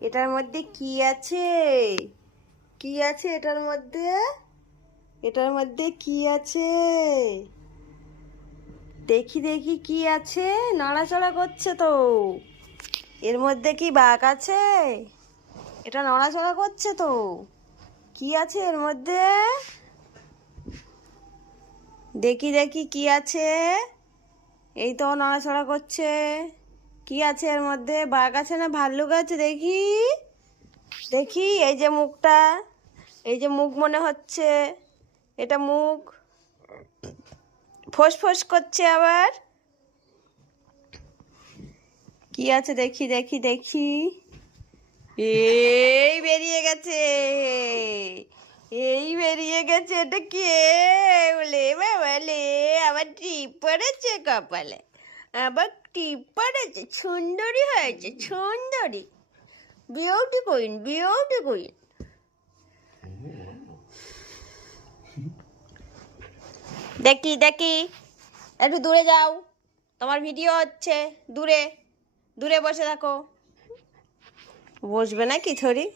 এটার মধ্যে কি আছে? কি আছে এটার মধ্যে? এটার মধ্যে কি আছে? দেখি দেখি কি আছে। নড়াচড়া করছে তো। এর মধ্যে কি বাঘ আছে? এটা নড়াচড়া করছে তো। কি আছে এর মধ্যে? দেখি দেখি কি আছে। এই তো নড়াচড়া করছে। কি আছে এর মধ্যে? বাঘ আছে না ভাল্লুক আছে? দেখি দেখি। এই যে মুখটা, এই যে মুখ মনে হচ্ছে। এটা মুখ। ফোঁস ফোঁস করছে আবার। কি আছে দেখি দেখি দেখি। এই বেরিয়ে গেছে। এই বেরিয়ে গেছে। এটা কে? বলে বাবালে, আবার টিপ পড়েছে কপালে। আবার টিপ পড়েছে। সুন্দরী হয়েছে, সুন্দরী। Beauty queen, beauty queen. দেখি দেখি। একটু দূরে যাও, তোমার ভিডিও হচ্ছে। দূরে দূরে বসে থাকো। বসবে নাকি থরি?